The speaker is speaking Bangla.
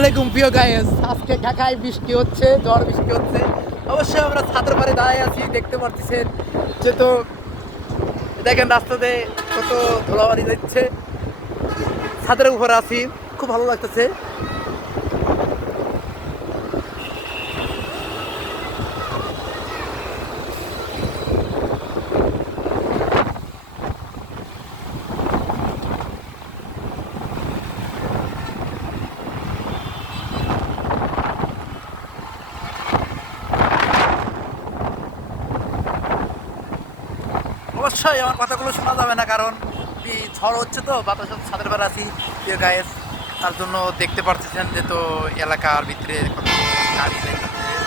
আলাইকুম প্রিয় গাইস, আজকে ঢাকায় বৃষ্টি হচ্ছে, ঝড় বৃষ্টি হচ্ছে। অবশ্যই আমরা ছাদের পাড়ে দাঁড়িয়ে আছি, দেখতে পাচ্ছেন যে তো দেখেন রাস্তাতে কত ধুলাবালি যাচ্ছে। ছাদের উপরে আছি, খুব ভালো লাগতেছে। অবশ্যই আমার কথাগুলো শোনা যাবে না, কারণ ঝড় হচ্ছে তো, বাতাস ছাদের বেলা আছি প্রিয় গায়েস। তার জন্য দেখতে পারতেছেন যে তো এলাকার ভিতরে কত গাড়ি যাইতেছে।